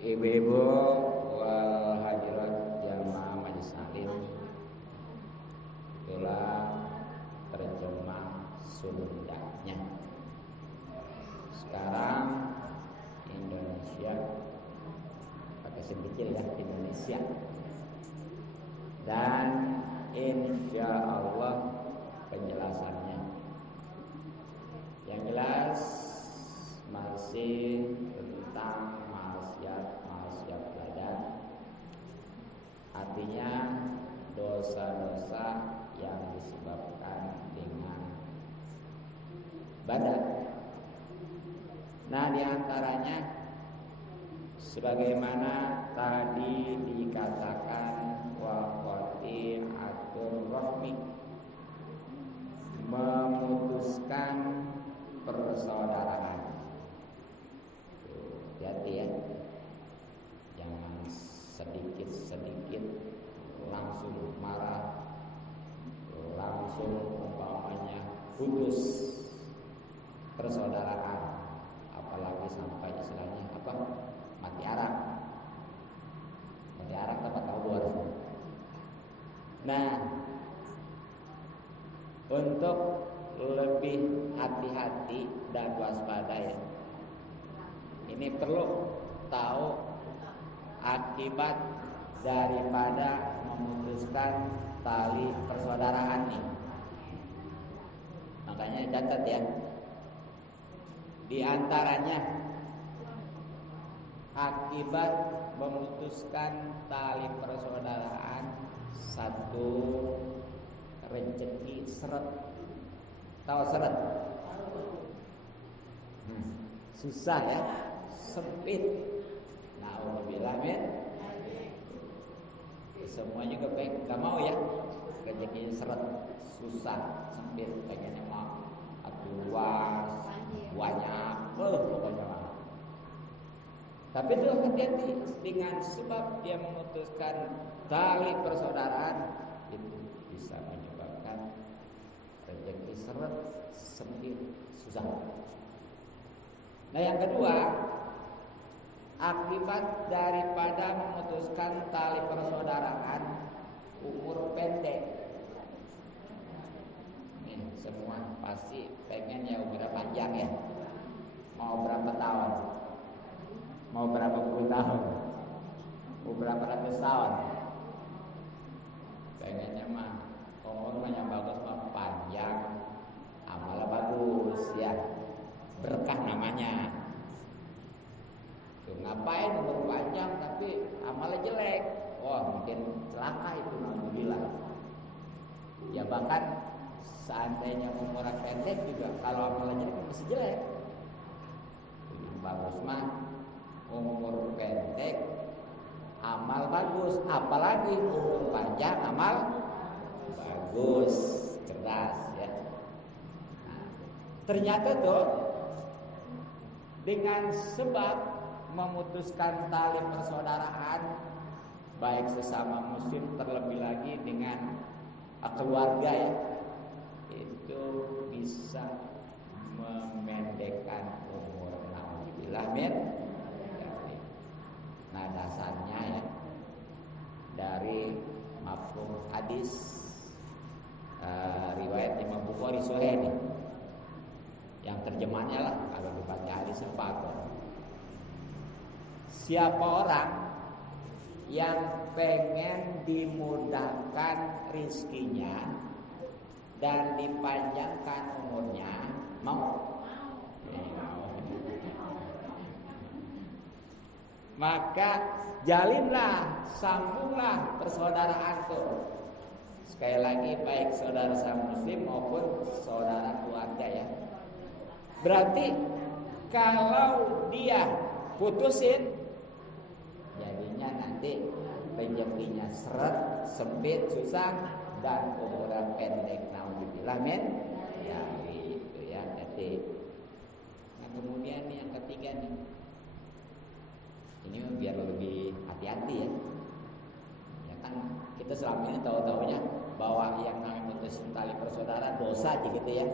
Ibu-ibu wal hadirat jamaah majelis taklim, itulah terjemah Sundanya. Sekarang Indonesia pakai sin kecil ya, Indonesia. Dan insya Allah penjelasannya yang jelas masih tentang maksiat badan, artinya dosa-dosa yang disebabkan dengan badan. Nah, diantaranya sebagaimana tadi dikatakan wa qati'atur rahmi, memutuskan persaudaraan. Hati-hati ya, jangan sedikit-sedikit langsung marah, langsung umpamanya putus persaudaraan, apalagi sampai istilahnya apa, mati arang dapat tahu luar. Nah, untuk lebih hati-hati dan waspada ya, ini perlu tahu akibat daripada memutuskan tali persaudaraan nih. Makanya catat ya. Di antaranya akibat memutuskan tali persaudaraan, satu, rezeki seret. Tahu seret? Susah ya, sempit. Nauzubillah min. Semuanya gak mau ya, rezeki seret, susah, sempit, pengennya mau luas, banyak, pokoknya mah. Tapi itu hati-hati, dengan sebab dia memutuskan tali persaudaraan, itu bisa menyebabkan rezeki seret, sempit, susah. Nah, yang kedua, akibat daripada memutuskan tali persaudaraan, umur pendek. Nih, semua pasti pengen ya umurnya panjang ya. Mau berapa tahun? Mau berapa puluh tahun? Mau berapa ratus tahun? Pengennya mah umur yang bagus mah panjang, amalnya bagus ya, berkah namanya. Tuh, ngapain umur panjang tapi amalnya jelek? Wah, mungkin celaka itu, alhamdulillah. Ya bahkan seandainya umurnya pendek juga, kalau amalnya jelek masih jelek. Yang bagus mah umur pendek, amal bagus, apalagi umur panjang, amal bagus, cerdas ya. Nah, ternyata tuh dengan sebab memutuskan tali persaudaraan, baik sesama muslim, terlebih lagi dengan keluarga ya, itu bisa memendekkan umur. Nauzubillah min. Nah, dasarnya ya dari mafhum hadis riwayat Imam Bukhari Sahih ini, yang terjemahnya lah kalau dibaca hadis apa. Siapa orang yang pengen dimudahkan rizkinya dan dipanjangkan umurnya, mau? Maka jalinlah, sambunglah persaudaraan tuh. Sekali lagi, baik saudara sama muslim maupun saudara keluarga ya. Berarti kalau dia putusin, jadinya nanti rezekinya seret, sempit, susah, dan umurnya pendek. Nauzubillah min. Ya itu ya, jadi. Nah, kemudian nih yang ketiga nih. Ini biar lebih hati-hati ya. Ya kan kita selama ini tahu-taunya bahwa yang namanya putus tali persaudaraan dosa aja gitu ya.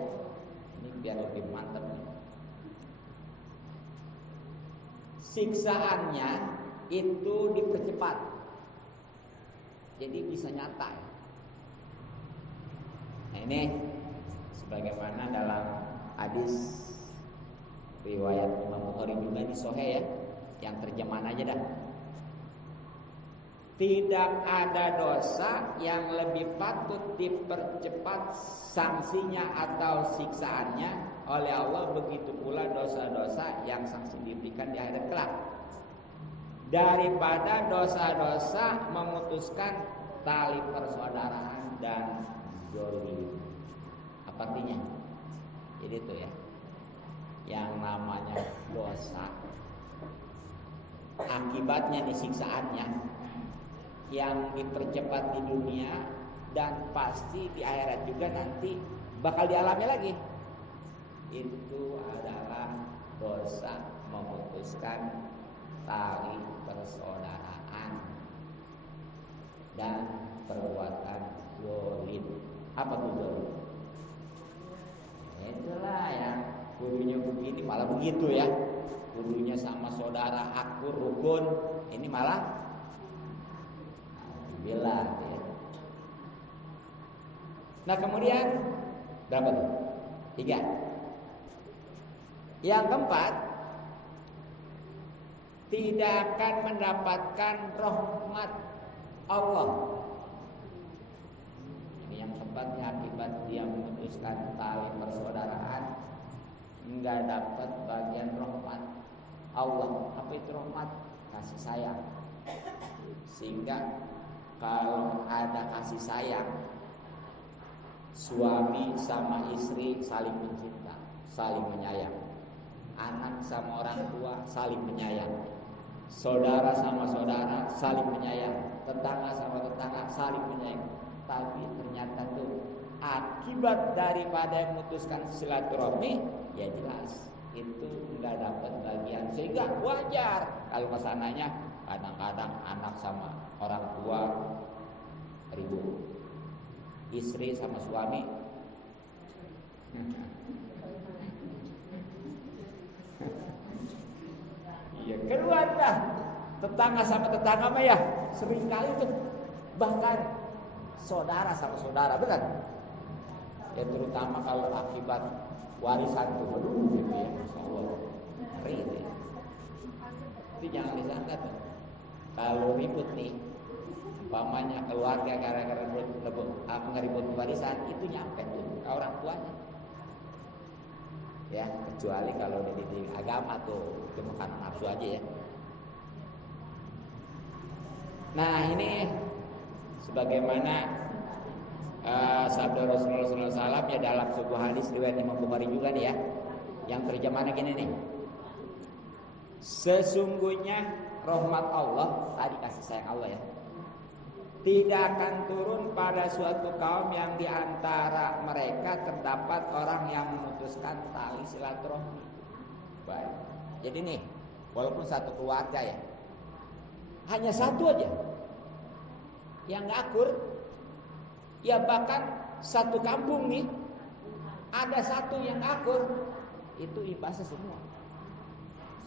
Ini biar lebih mantap nih. Siksaannya itu dipercepat. Jadi bisa nyata ya. Nah ini sebagaimana dalam hadis riwayat Imam Bukhari juga di Sahih ya, yang terjemahan aja dah. Tidak ada dosa yang lebih patut dipercepat sanksinya atau siksaannya oleh Allah, begitu pula dosa-dosa yang sanksi diberikan di akhirat kelak, daripada dosa-dosa memutuskan tali persaudaraan dan zalim. Apa artinya? Jadi itu ya, yang namanya dosa akibatnya nih siksaannya yang dipercepat di dunia dan pasti di akhirat juga nanti bakal dialami lagi. Itu adalah dosa memutuskan tali persaudaraan dan perbuatan zalim. Apa tuh zalim? Itulah yang kudunya begini malah begitu ya. Kudunya sama saudara akur rukun, ini malah bilang ya. Nah kemudian berapa tuh? 3. Yang keempat, tidak akan mendapatkan rahmat Allah. Ini yang keempatnya, akibat dia memutuskan tali persaudaraan, enggak dapat bagian rahmat Allah. Apa itu rahmat? Kasih sayang. Sehingga kalau ada kasih sayang, suami sama istri saling mencinta, saling menyayang. Anak sama orang tua saling menyayang. Saudara sama saudara saling menyayang. Tetangga sama tetangga saling menyayang. Tapi ternyata tuh akibat daripada memutuskan silaturahmi, ya jelas itu enggak dapat bagian. Sehingga wajar kalau masalahnya kadang-kadang anak sama orang tua ribut, istri sama suami iya keluar dah. Tetangga sama tetangga mah ya sering kali tuh, bahkan saudara sama saudara, benar ya, terutama kalau akibat warisan tuh, aduh gitu ya, Masya Allah, ngeri itu ya. Itu jangan disangka tuh, kalau ribut nih, umpamanya keluarga gara-gara ngeribut warisan, itu nyampe tuh ke orang tuanya. Ya, kecuali kalau di agama tuh, itu bukan nafsu aja ya. Nah ini sebagaimana sabda Rasulullah SAW ya dalam sebuah hadis riwayat Imam Bukhari juga nih ya, yang terjemahannya gini nih. Sesungguhnya rahmat Allah, tadi kasih sayang Allah ya, tidak akan turun pada suatu kaum yang diantara mereka terdapat orang yang memutuskan tali silaturahmi. Baik. Jadi nih, walaupun satu keluarga ya, hanya satu aja yang nggak akur, ya bahkan satu kampung nih ada satu yang akur, itu imbasnya semua.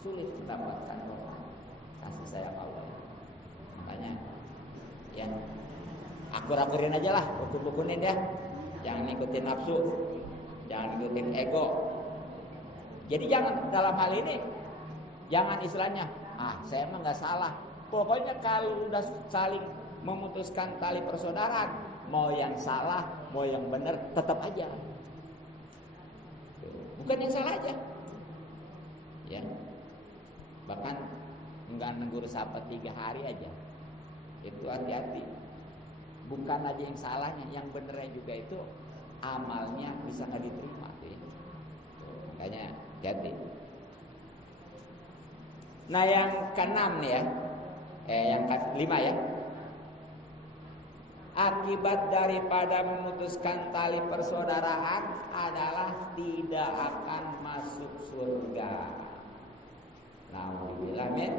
Sulit mendapatkan kasih sayang Allah ya. Makanya ya akur-akurin aja lah, rukun-rukunin ya, jangan ikutin nafsu, jangan ikutin ego. Jadi jangan dalam hal ini, jangan istilahnya saya emang nggak salah. Pokoknya kalau udah saling memutuskan tali persaudaraan, mau yang salah mau yang benar tetap aja, bukan yang salah aja ya. Bahkan nggak negur sapa 3 hari aja, itu hati-hati. Bukan aja yang salahnya, yang benernya juga itu amalnya bisa nggak diterima tuh ya. Makanya hati. Nah yang ke-6 nih ya, yang ke-5 ya, akibat daripada memutuskan tali persaudaraan adalah tidak akan masuk surga. Alhamdulillah men.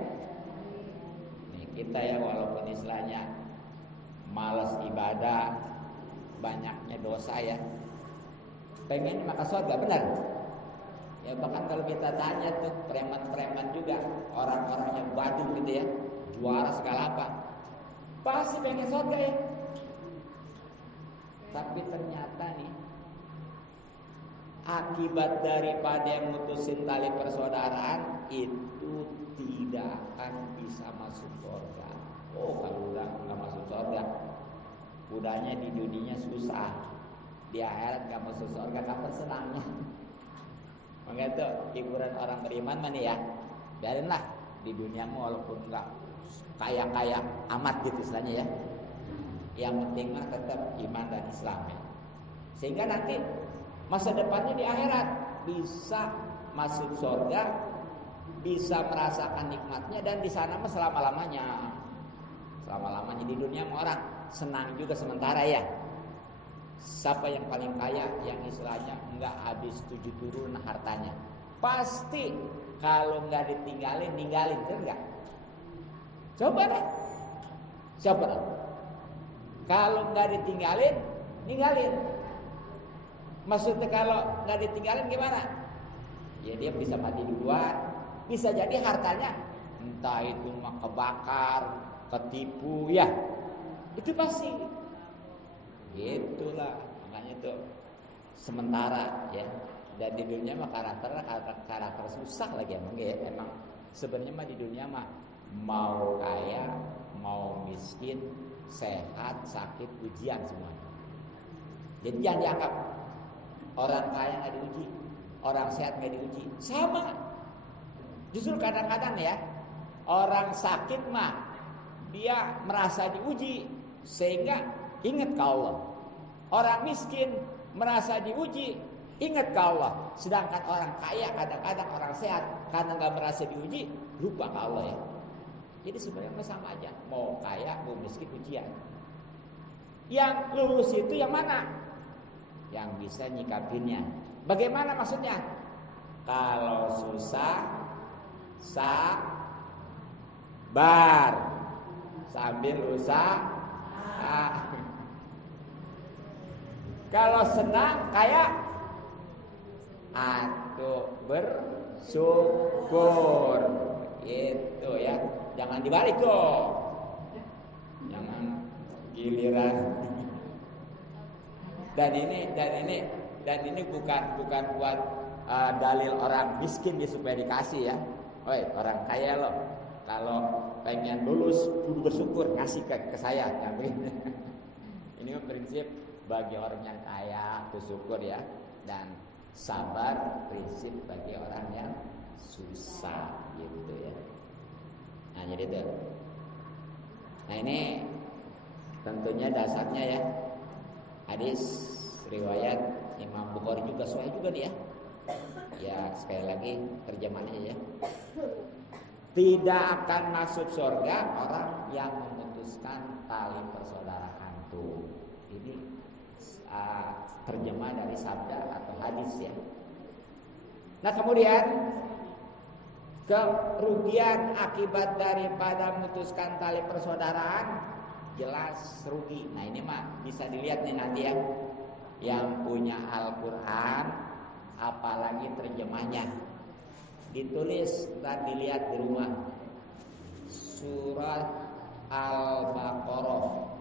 Nih kita ya walaupun istilahnya malas ibadah, banyaknya dosa ya, pengen maka surga, benar? Ya bahkan kalau kita tanya tuh preman-preman juga, orang-orang yang badung gitu ya, juara segala apa, pasti pengen surga ya. Tapi ternyata nih, akibat daripada yang mutusin tali persaudaraan itu tidak akan bisa masuk surga. Oh, kalau udah nggak masuk surga, udahnya di dunia susah, di akhirat nggak masuk surga, kapan senangnya? Makanya itu hiburan orang beriman mana ya, biarinlah di dunia walaupun nggak kaya-kaya amat gitu istilahnya ya. Yang penting mah tetap iman dan Islam ya. Sehingga nanti masa depannya di akhirat bisa masuk surga, bisa merasakan nikmatnya, dan di sana mah selama-lamanya. Selama-lamanya. Di dunia mah orang senang juga sementara ya. Siapa yang paling kaya, yang istilahnya enggak habis 7 turun hartanya, pasti kalau enggak ditinggalin, ninggalin, kan enggak? Coba deh. Siapa deh? Kalau enggak ditinggalin, ninggalin. Maksudnya kalau enggak ditinggalin gimana? Ya dia bisa mati duluan, bisa jadi hartanya entah itu mah kebakar, ketipu ya. Itu pasti. Itulah makanya tuh sementara ya. Dan di dunia mah karakter susah lagi emang ya. Emang sebenarnya mah di dunia mah mau kaya, mau miskin, sehat, sakit, ujian semua. Jadi jangan dianggap orang kaya nggak diuji, orang sehat nggak diuji. Sama. Justru kadang-kadang ya orang sakit mah dia merasa diuji sehingga ingat ke Allah. Orang miskin merasa diuji, ingat ke Allah. Sedangkan orang kaya kadang-kadang orang sehat karena nggak merasa diuji, lupa ke Allah ya. Jadi sebenarnya sama aja. Mau kaya, mau miskin ujian. Yang lulus itu yang mana? Yang bisa nyikapinnya. Bagaimana maksudnya? Kalau susah, sabar sambil usaha. Kalau senang kayak atuh bersyukur. Itu ya. Jangan dibalik dong. Jangan giliran. Dan ini bukan buat dalil orang miskin ya supaya dikasih ya. Oi, orang kaya loh. Kalau pengen lulus kudu bersyukur, ngasih ke saya. Ini prinsip bagi orang yang kaya bersyukur ya, dan sabar prinsip bagi orang yang susah gitu ya. Nah jadi itu. Nah ini tentunya dasarnya ya hadis riwayat Imam Bukhari juga sahih juga dia. Ya sekali lagi terjemahannya ya. Tidak akan masuk surga orang yang memutuskan tali persaudaraan tuh. Ini terjemah dari sabda atau hadis ya. Nah kemudian kerugian akibat daripada memutuskan tali persaudaraan jelas rugi. Nah ini mah bisa dilihat nih nanti ya, yang punya Al-Quran apalagi terjemahnya ditulis dan dilihat di rumah. Surat Al-Baqarah.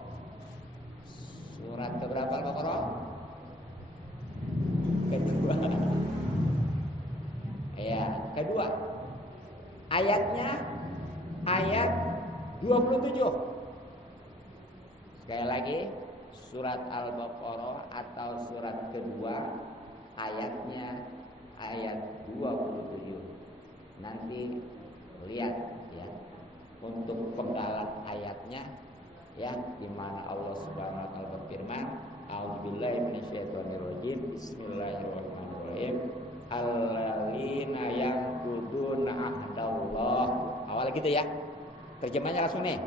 Surat keberapa Al-Baqarah? Kedua. Ya, kedua. Ayatnya ayat 27. Sekali lagi, surat Al-Baqarah atau surat kedua ayatnya ayat 27. Nanti lihat ya untuk penggalan ayatnya ya, di mana Allah Subhanahu wa taala berfirman, A'udzubillahi minasyaitonirrajim. Bismillahirrahmanirrahim. Alladzina yanquduna ahdallah. Awal gitu ya. Terjemahnya langsung nih.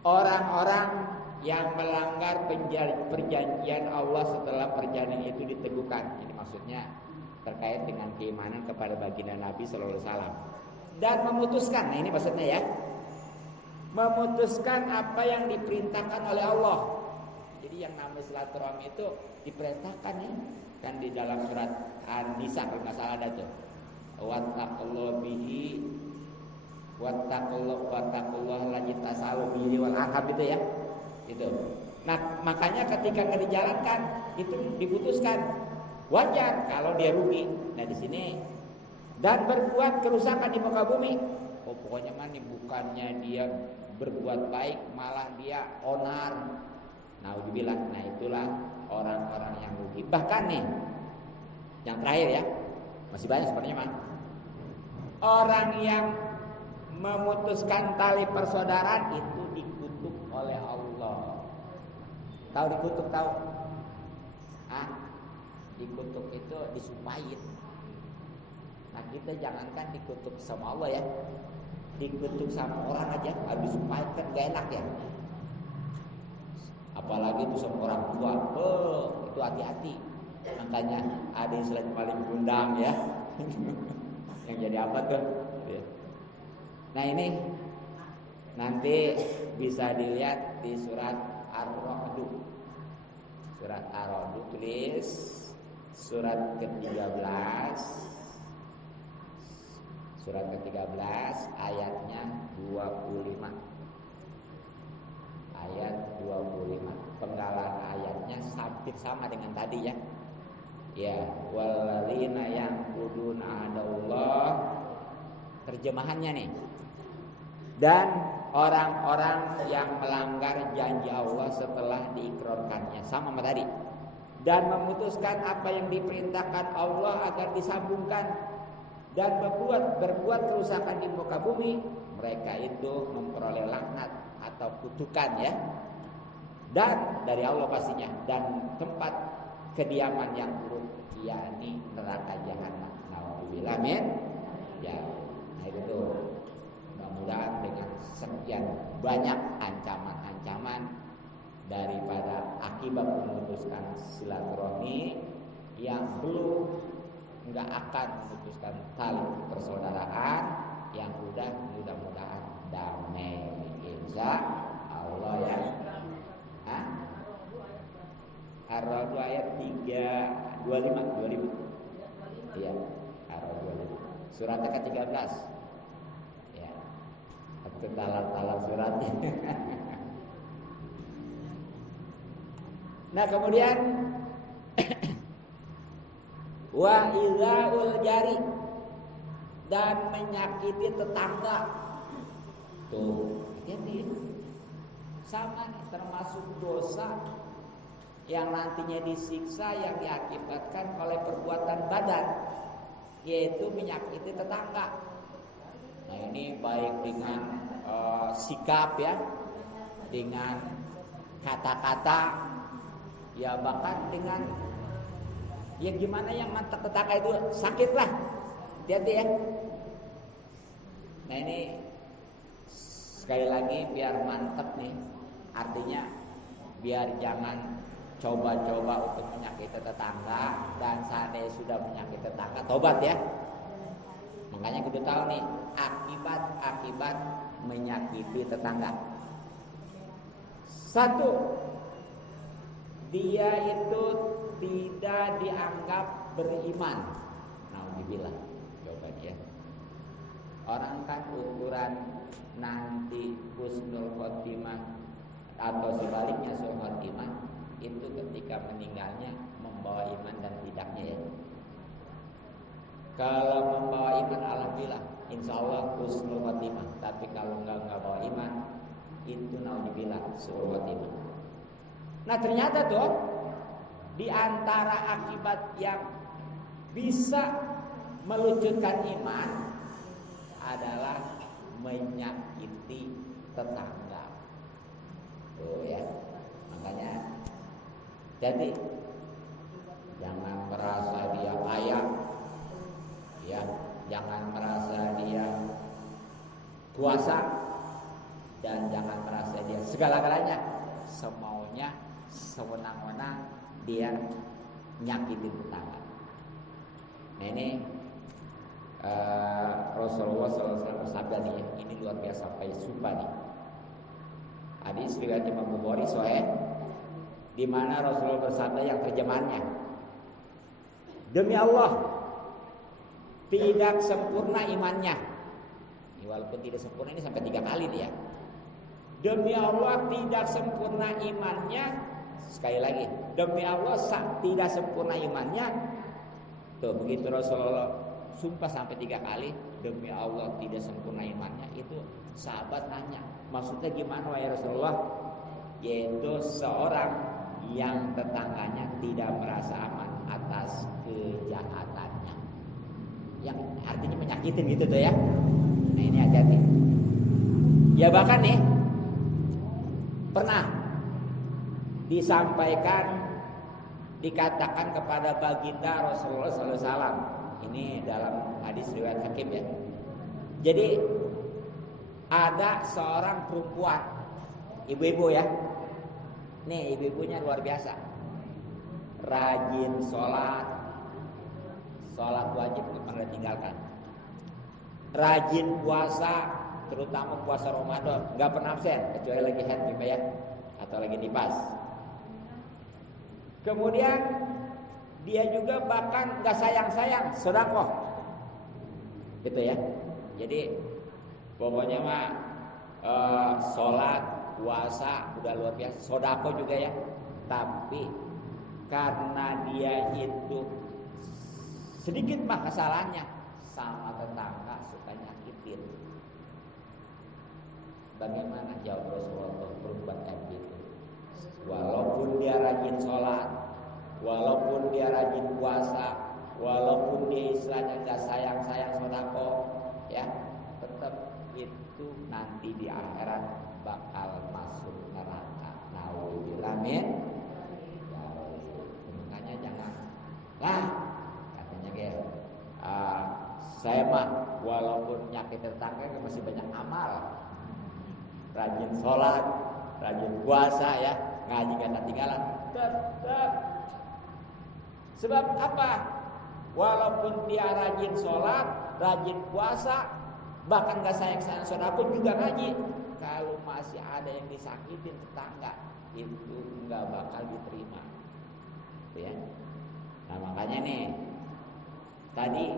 Orang-orang yang melanggar perjanjian Allah setelah perjanjian itu diteguhkan. Ini maksudnya terkait dengan keimanan kepada baginda Nabi sallallahu alaihi wasallam dan memutuskan. Nah ini maksudnya ya. Memutuskan apa yang diperintahkan oleh Allah. Jadi yang namanya silaturahmi itu diperintahkan ya. Kan di dalam surat An-Nisa kalau enggak salah ada tuh. Wattaqullahu bihi wattaqullah lagi tasalu bihi wal arham itu ya. Itu. Nah, makanya ketika nggak dijalankan itu diputuskan. Wajar kalau dia rugi. Nah, di sini dan berbuat kerusakan di muka bumi. Oh, pokoknya mah nih bukannya dia berbuat baik, malah dia onar. Naudzubillah. Nah, itulah orang-orang yang rugi. Bahkan nih yang terakhir ya. Masih banyak sebenarnya mah. Orang yang memutuskan tali persaudaraan itu dikutuk oleh Allah. Tahu dikutuk tahu? Dikutuk itu disumpahin. Nah, kita jangankan dikutuk sama Allah ya, dikutuk sama orang aja harus disumpahin, kan gak enak ya. Apalagi itu sama orang tua, itu hati-hati. Makanya ada istilah paling gundang ya. Yang jadi apa tuh? Nah, ini nanti bisa dilihat di surat Ar-Ra'd. Surat Ar-Ra'd tulis surat ke-13. Surat ke-13 ayatnya 25. Ayat 25. Penggalan ayatnya hampir sama dengan tadi ya. Ya, walladzina ya'buduna Allah. Terjemahannya nih. Dan orang-orang yang melanggar janji Allah setelah diikrarkannya, sama sama tadi. Dan memutuskan apa yang diperintahkan Allah agar disambungkan dan berbuat kerusakan di muka bumi, mereka itu memperoleh laknat atau kutukan ya. Dan dari Allah pastinya, dan tempat kediaman yang buruk, yakni neraka jahanam. Nauzubillah min. Ya, nah itu. Mudah-mudahan dengan sekian banyak ancaman-ancaman daripada akibat memutuskan silaturahmi yang belum nggak akan memutuskan tali persaudaraan, yang udah mudah-mudahan damai insya Allah ya. Ar-Ra'd ayat 25. Iya, Ar-Ra'd 25. Suratnya ke-13. Ya. Itu talar suratnya. Nah, kemudian wa izaul jari, dan menyakiti tetangga. Tuh, hati-hati. Sama nih, termasuk dosa yang nantinya disiksa yang diakibatkan oleh perbuatan badan, yaitu menyakiti tetangga. Nah, ini baik dengan sikap ya, dengan kata-kata, ya bahkan dengan ya gimana yang mantap tetangga itu sakit lah. Hati-hati ya. Nah, ini sekali lagi biar mantap nih, artinya biar jangan coba-coba untuk menyakiti tetangga, dan seandainya sudah menyakiti tetangga, tobat ya. Makanya kudu tahu nih akibat menyakiti tetangga. Satu, dia itu tidak dianggap beriman. Nauzubillah. Coba dia. Orang kan ukuran nanti husnul khotimah atau sebaliknya husnul khotimah itu ketika meninggalnya membawa iman dan tidaknya ya. Kalau membawa iman, alhamdulillah, insya Allah husnul khotimah. Tapi kalau nggak bawa iman, itu naudzubillah su'ul khotimah. Nah, ternyata tuh di antara akibat yang bisa melucutkan iman adalah menyakiti tetangga. Oh ya, makanya jadi jangan merasa dia kaya, ya, jangan merasa dia kuasa, dan jangan merasa dia segala-galanya. Semaunya, sewenang-wenang dia nyakitin tetangga. Nah, ini Rasulullah SAW bersabda nih, ini luar biasa sampai sumpah nih. Hadis riwayat Imam Bukhari Sahih, di mana Rasulullah bersabda yang terjemahannya, demi Allah tidak sempurna imannya. Ini walaupun tidak sempurna ini sampai 3 kali dia. Demi Allah tidak sempurna imannya. Sekali lagi, demi Allah tidak sempurna imannya. Tuh begitu Rasulullah sumpah sampai 3 kali, demi Allah tidak sempurna imannya. Itu sahabat nanya, maksudnya gimana wahai Rasulullah? Yaitu seorang yang tetangganya tidak merasa aman atas kejahatannya, yang artinya menyakitin gitu tuh ya. Nah ini hati-hati. Ya bahkan nih pernah disampaikan, dikatakan kepada baginda Rasulullah SAW. Ini dalam hadis riwayat Hakim ya. Jadi ada seorang perempuan, ibu-ibu ya. Nih ibu-ibunya luar biasa, rajin sholat wajib nggak pernah tinggalkan, rajin puasa, terutama puasa Ramadan nggak pernah absen kecuali lagi haid ya atau lagi nifas. Kemudian dia juga bahkan nggak sayang sedekah, gitu ya. Jadi pokoknya mah sholat, puasa udah luar biasa, sedekah juga ya. Tapi karena dia itu sedikit mah kesalahannya, sama tetangga suka nyakitin. Bagaimana jawab Rasulullah berbuat kayak gitu? Walaupun dia rajin sholat, walaupun dia rajin puasa, walaupun dia istilahnya gak sayang sedekah, ya, tetap itu nanti di akhirat bakal masuk neraka. Nauzubillah min. Makanya jangan lah, katanya gitu. Saya mah walaupun nyakit tetangga masih banyak amal, rajin sholat, rajin puasa ya, ngaji gak ketinggalan, tetap. Sebab apa? Walaupun dia rajin sholat, rajin puasa, bahkan gak sayang sedekah juga ngaji, kalau masih ada yang disakitin tetangga, itu gak bakal diterima, ya. Nah makanya nih, tadi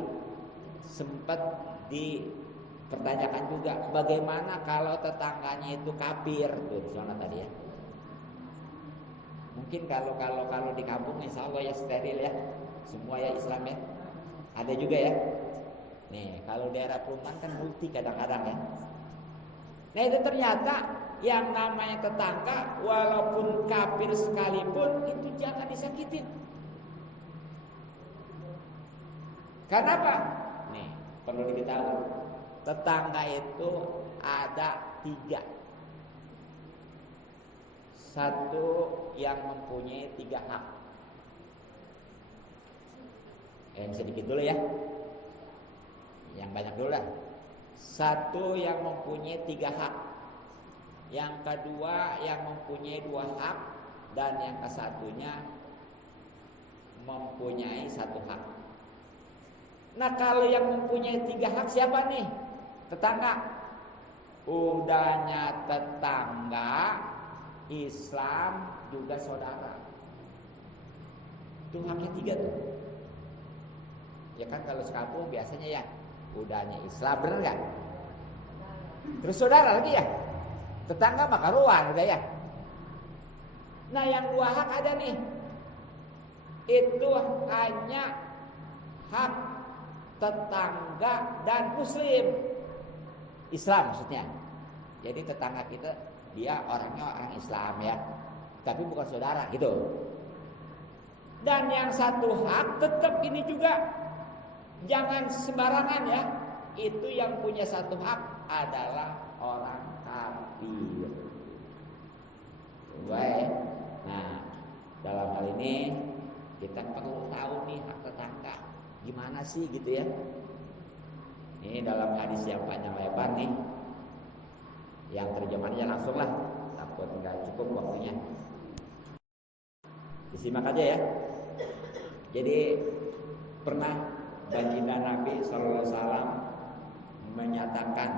sempat dipertanyakan juga, bagaimana kalau tetangganya itu kafir tuh di sana tadi ya. Mungkin kalau di kampung insya Allah ya steril ya, semua ya Islam ya. Ada juga ya. Nih kalau daerah perumahan kan multi kadang-kadang ya. Nah itu ternyata yang namanya tetangga walaupun kafir sekalipun itu jangan disakitin. Karena apa? Nih perlu diketahui, tetangga itu ada 3. Satu yang mempunyai 3 hak. Sedikit dulu ya, yang banyak dulu lah. Satu yang mempunyai 3 hak, yang kedua yang mempunyai 2 hak, dan yang kesatunya mempunyai 1 hak. Nah kalau yang mempunyai 3 hak siapa nih? Tetangga. Udahnya tetangga, Islam juga saudara. Itu haknya 3 tuh. Ya kan kalau sekampung biasanya ya udahnya Islam, bener gak? Terus saudara lagi ya, tetangga mah karuan udah ya. Nah yang 2 hak ada nih, itu hanya hak tetangga dan muslim, Islam maksudnya. Jadi tetangga kita dia orangnya orang Islam ya, tapi bukan saudara gitu. Dan yang 1 hak tetap ini juga jangan sembarangan ya. Itu yang punya 1 hak adalah orang kafir. Baik. Nah, dalam hal ini kita perlu tahu nih hak tetangga gimana sih gitu ya. Ini dalam hadis yang panjang lebar nih, yang terjemahannya langsung lah, takut nggak cukup waktunya. Disimak aja ya. Jadi pernah baginda Nabi SAW menyatakan,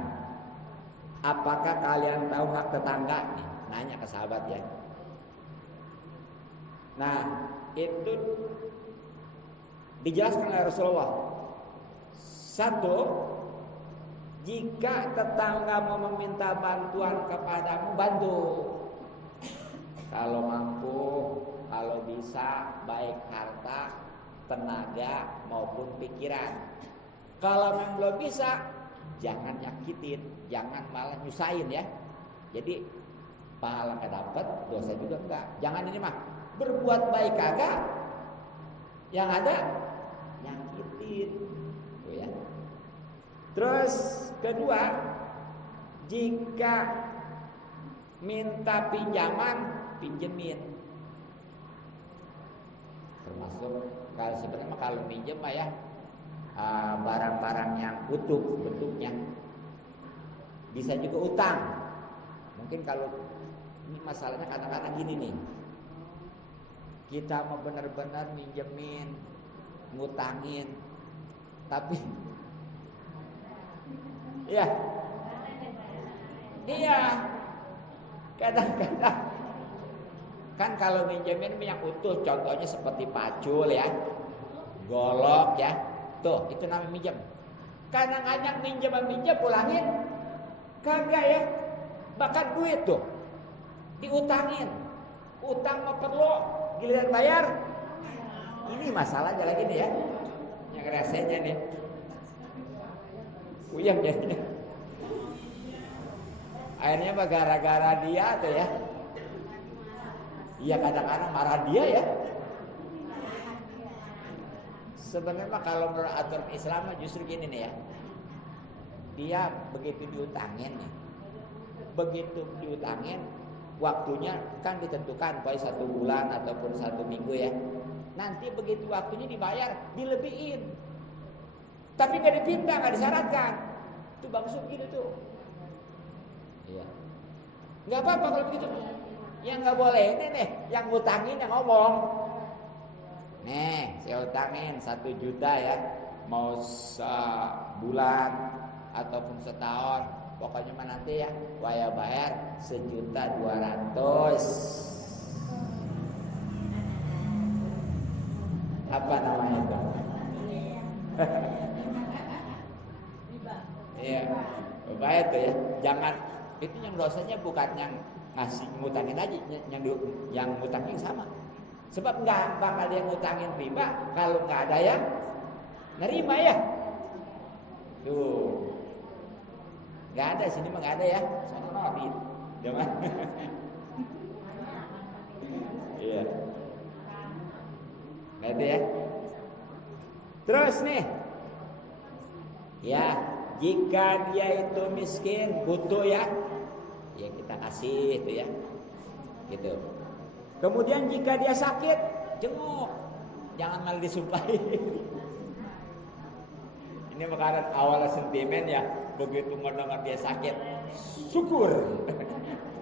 apakah kalian tahu hak tetangga? Nih, nanya ke sahabat ya. Nah itu dijelaskan oleh Rasulullah. 1, Jika tetanggamu meminta bantuan kepadamu, bantu. Kalau mampu, kalau bisa, baik harta, tenaga maupun pikiran. Kalau memang belum bisa, jangan nyakitin, jangan malah nyusahin ya. Jadi pahala nggak dapat, dosa juga enggak. Jangan ini mah berbuat baik kagak, yang ada nyakitin. Tuh ya. Terus kedua, jika minta pinjaman, pinjemin. Termasuk kalau sebenarnya kalau minjem mah ya barang-barang yang utuh bentuknya. Bisa juga utang. Mungkin kalau ini masalahnya kadang-kadang gini nih. Kita mau benar-benar minjemin, ngutangin, tapi iya, kadang-kadang kan kalau minjemin yang utuh, contohnya seperti pacul ya, golok ya, tuh itu namanya minjem. Kadang-kadang minjem pulangin, kagak ya, bahkan duit tuh diutangin, utang mau perlu giliran bayar. Ini masalahnya lagi nih ya, yang rasanya nih, uyang jadinya. Akhirnya mah gara-gara dia tuh ya. Iya kadang-kadang marah dia ya. Sebenarnya mah kalau menurut aturan Islam justru gini nih ya. Dia begitu diutangin nih. Begitu diutangin, waktunya kan ditentukan baik 1 bulan ataupun 1 minggu ya. Nanti begitu waktunya dibayar, dilebihin. Tapi gak dipinta, gak disyaratkan. Itu bagus gitu tuh. Iya. Gak apa-apa kalau begitu. Yang nggak boleh ini nih, yang ngutangin yang ngomong. Nih, saya utangin 1 juta ya, mau sebulan ataupun setahun, pokoknya mah nanti ya, waya bayar 1.200.000. Apa namanya itu? Iya, bayar tuh ya. Jangan itu yang dosanya bukan yang ngasih ngutangin aja, yang ngutangin sama. Sebab nggak bakal dia ngutangin riba kalau nggak ada yang nerima ya. Tuh, nggak ada sini mah nggak ada ya. Soalnya nabi, jangan. Iya, nggak ada ya. Terus nih, ya jika dia itu miskin, butuh ya kita kasih itu ya, gitu. Kemudian jika dia sakit, jenguk, jangan malah disumpahin. Ini makanan awalnya sentimen ya, begitu mendengar dia sakit, syukur,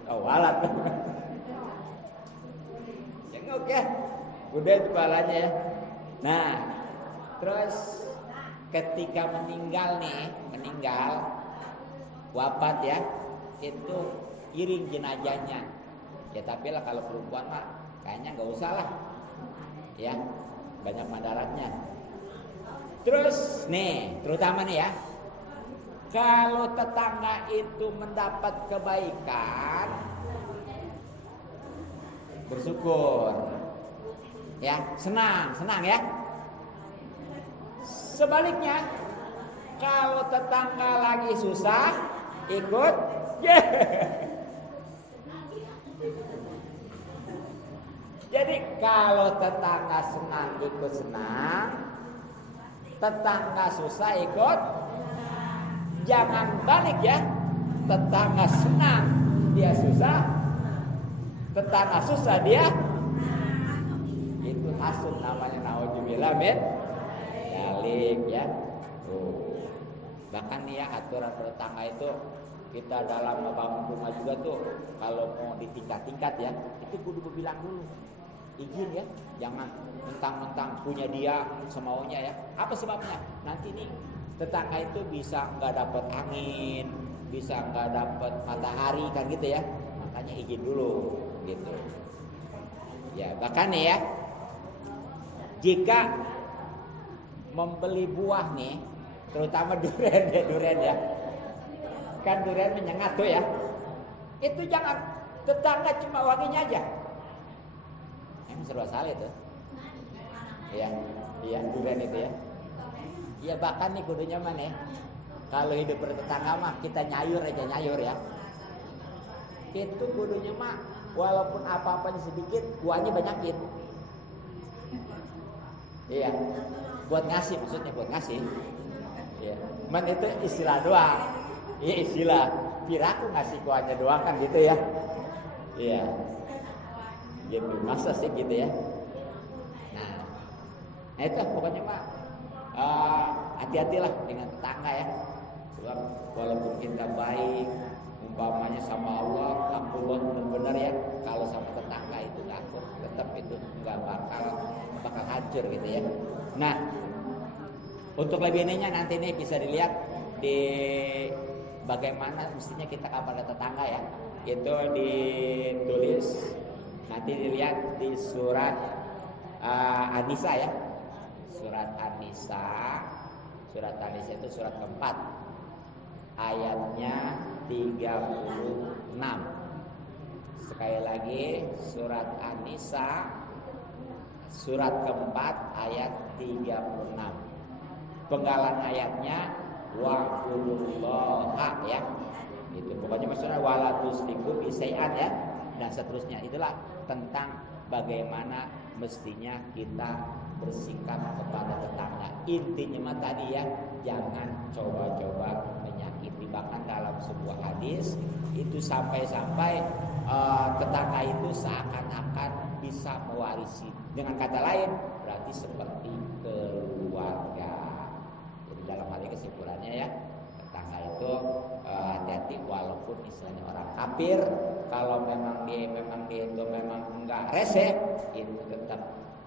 awalat, jenguk ya, udah itu pahalanya ya. Nah, terus ketika meninggal wafat ya, itu iring jenazahnya. Ya tapi lah kalau perempuan mah kayaknya nggak usah lah, ya banyak madaratnya. Terus nih, terutama nih ya, kalau tetangga itu mendapat kebaikan, bersyukur, ya senang ya. Sebaliknya, kalau tetangga lagi susah, ikut, Jadi kalau tetangga senang ikut senang, tetangga susah ikut. Jangan balik ya. Tetangga senang dia susah, tetangga susah dia. Itu hasud namanya, naudzubillah min dzalik ya. Bahkan nih ya, aturan tetangga itu kita dalam membangun rumah juga tuh, kalau mau ditingkat-tingkat ya, itu kudu berbilang dulu izin ya, jangan mentang-mentang punya dia semaunya ya. Apa sebabnya? Nanti nih tetangga itu bisa nggak dapat angin, bisa nggak dapat matahari kan gitu ya. Makanya izin dulu gitu. Ya bahkan nih ya, jika membeli buah nih, terutama durian ya, Kan durian menyengat tuh ya. Itu jangan tetangga cuma wanginya aja. Emang serba salah itu. Iya, iya durian itu ya. Iya bahkan nih kudunya mana ya. Kalau hidup bertetangga mah kita nyayur aja nyayur ya. Itu kudunya mah walaupun apa-apanya sedikit, buahnya banyakin. Iya, buat ngasih maksudnya buat ngasih. Iya, cuman itu istilah doang. Iya istilah. Piraku ngasih kuahnya doang kan gitu ya. Iya, gitu. Masa sih gitu ya. Nah itu pokoknya mah hati-hatilah dengan tetangga ya. Sebab walaupun kita baik, umpamanya sama Allah, ampun benar-benar ya. Kalau sama tetangga itu takut, tetap itu nggak bakal hancur gitu ya. Nah, untuk lebih ininya nanti nih bisa dilihat di bagaimana mestinya kita kepada tetangga ya. Itu ditulis nanti dilihat di surat An-Nisa ya. Surat An-Nisa itu surat keempat ayatnya 36. Sekali lagi surat An-Nisa surat keempat ayat 36. Penggalan ayatnya wa'budullaha ya. Itu pokoknya maksudnya wala tusyriku bisyai'an ya dan seterusnya. Itulah tentang bagaimana mestinya kita bersikap kepada tetangga. Intinya mah tadi ya, jangan coba-coba menyakiti. Bahkan dalam sebuah hadis itu sampai-sampai tetangga itu seakan-akan bisa mewarisi. Dengan kata lain, berarti seperti keluarga. Jadi dalam hal ini kesimpulannya ya, tetangga itu hati-hati walaupun istilahnya orang kafir, kalau memang dia itu memang enggak rese, itu tetap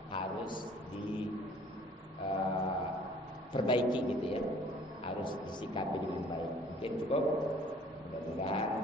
harus diperbaiki gitu ya, harus disikapi dengan baik. Mungkin cukup, mudah-mudahan